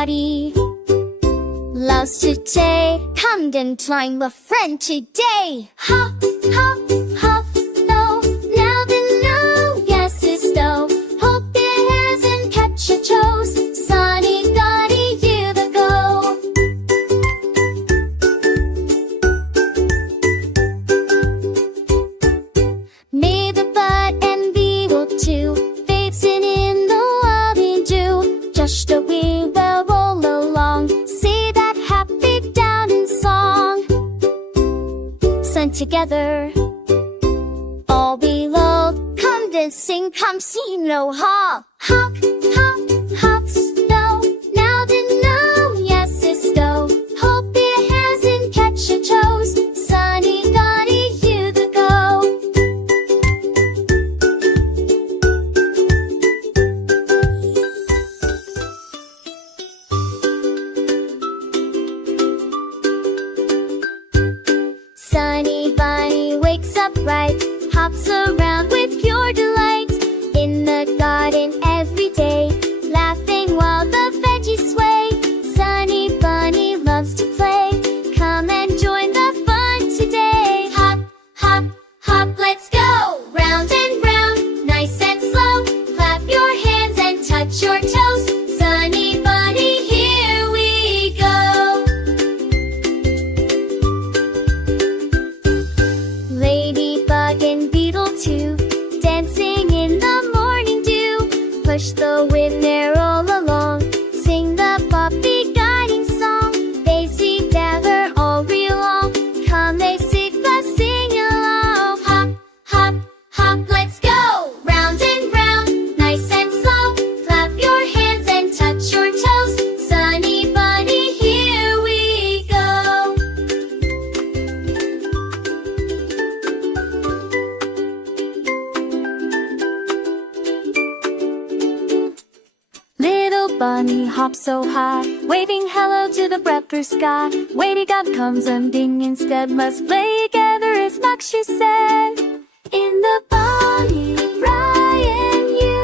Everybody loves to play. Come and join a friend today. Hop, hop, hop, no. Now then, no. Yes, it's no. Hold your hands and catch your toes. Sunny, Dotty, you the go. May the bud and beetle too, facing in the wild dew. Just a wee will roll along, say that happy down in song. Sung together, all below. Come and sing, come see no hop. Hop, hop, hop, snow. Now then, no, yes, it's go. Hold your hands and catch your toes. Sunny, Dotty, you the go. Sunny Bunny wakes up right, hops around with pure delight. In the garden every day, laughing while the veggies sway. Sunny Bunny loves to play. Come and join the fun today. Hop, hop, hop, let's go. Round and round, nice and slow. Clap your hands and touch your toes. Sunny Bunny, here we go. Ladybug and Beetle too, dancing in the morning dew. Push the windmill along, sing the poppy guiding song. Daisy Dagger all real long, come they sing along. Hop, hop, hop, let's go. Round and round, nice and slow. Clap your hands and touch your toes. Sunny Bunny, here we go. Little bunny hops so high, waving hello to the bright blue sky. Weighty God comes unding instead, must play together as much she said. In the bunny, Brian, you,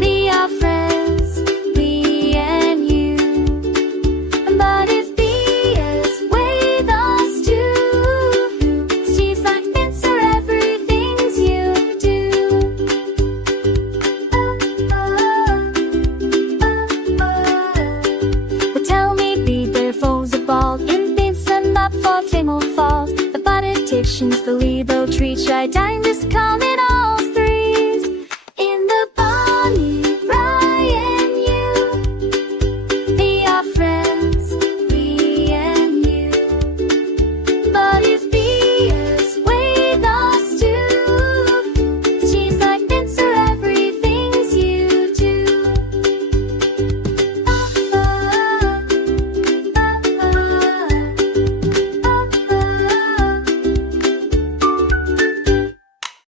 we are friends, we and you. But if B is with us too, Steve's like Vince or everything's you do. But tell me, be their foes a ball, in Vince and up for fame will fall. The politicians, the lead,